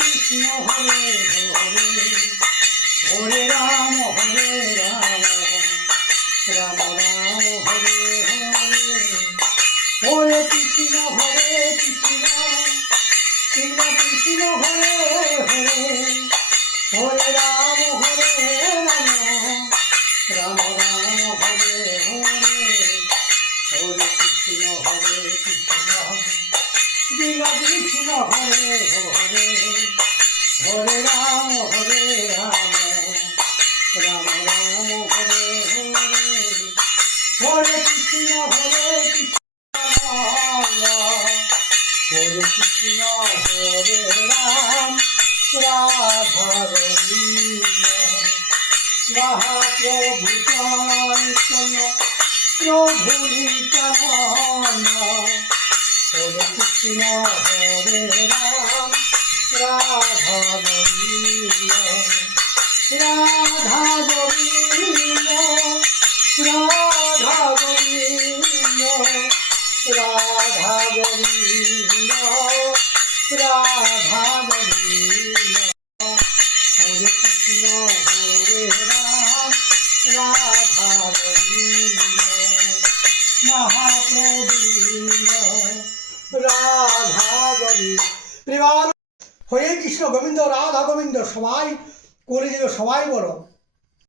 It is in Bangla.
কৃষ্ণ হরে হরে হরে রাম রাম রাম হরে হরে হরে কৃষ্ণ কৃষ্ণ কৃষ্ণ হরে হরে হরে রাম রাম রাম হরে হরে হরে কৃষ্ণ কৃষ্ণ হরে হরে হরে রাম রাম রাম হরে হরে হরে কৃষ্ণ হরে কৃষ্ণ হরে রাম রাধা গোবিন্দ মহাপ্রভু চৈতন্য প্রভু নিত্যানন্দ হরে কৃষ্ণ হরে রাম রাধা গোবিন্দ রাধা গোবিন্দ রাধা গোবিন্দ রাধা গোবিন্দ রাধা গোবিন্দ হরে কৃষ্ণ হরে রাম রাধা গোবিন্দ মহাপ্রভু রাধা গোবিন্দ হরে কৃষ্ণ গোবিন্দ রাধা গোবিন্দ সবাই করে দিল, সবাই বলো।